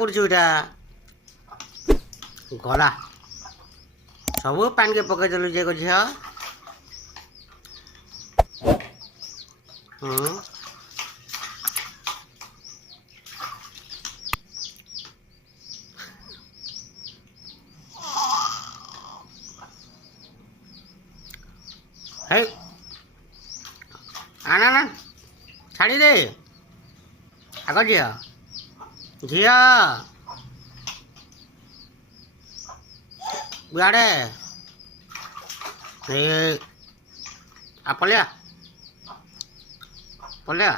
କରୁଛୁଟା ଗଲା ସବୁ ପାଣି के पकई देलु जे झिया हे आना ना छाड़ी दे आग झिया झिया गुआड़े पलिया पलिया